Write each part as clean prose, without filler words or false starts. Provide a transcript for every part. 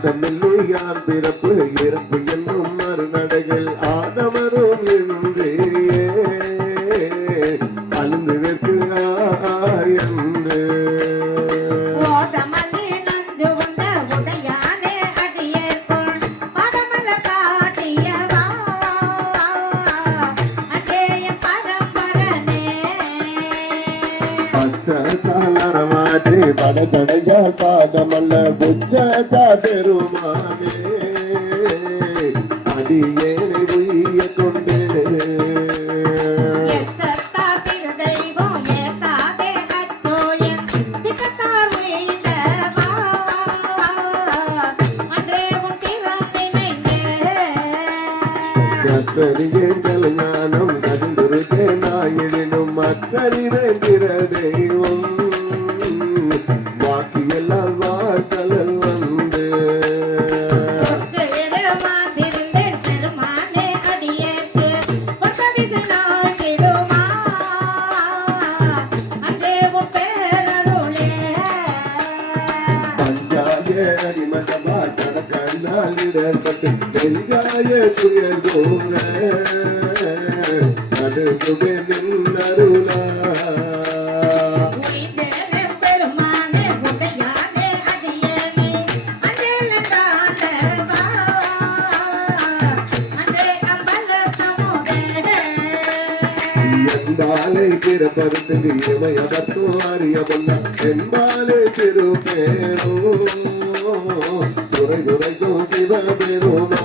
ஆதமில்லையான் பிறப்பு இறப்பு என்னும் மறுநடைகள் ஆதவரும் என்றே அழுந்து வெற்கு ஆயந்து படகடையால் பாதமல்ல புஜ்ஜா பெருமானே அடியேனை உய்ய கொண்டே ஞானம் கண்டுருக்கே நாயினும் மற்றறிகிற தெய்வம் வாக்கியெல்லாம் வாசலல் வந்து பஞ்சாய அடிமட்டமா கணக்கண்ணால் இடர்பட்டு வெங்காய சுயதூர நடுகுவே நின்னருளா பிறப்பதற்கு இமயபத்து அறியவல்ல என்பாலே திருப்பேரோ துறை துறைக்கும் சிவபெருமா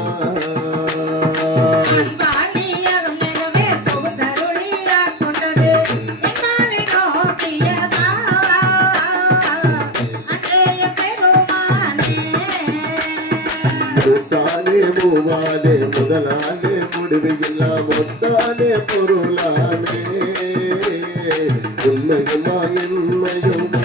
மூவாலே முதலாலே முடிவில்லா மொத்தாலே பொருளாலே உண்மையுமா இன்மையுமா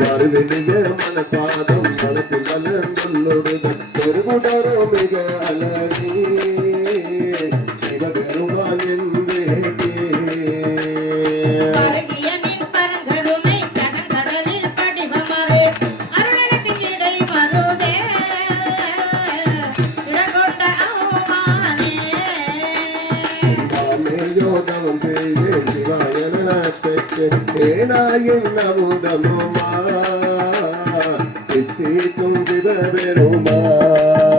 மறுவினிய மனப்பாதம் மனத்தில் வளர்ந்துள்ளதும் பெருமுடரோ மிக அலறி சிவபெருமான் என்றே யோகம் செய்தே சிவாயன பெற்று ஏனாயின் அமுதமுமா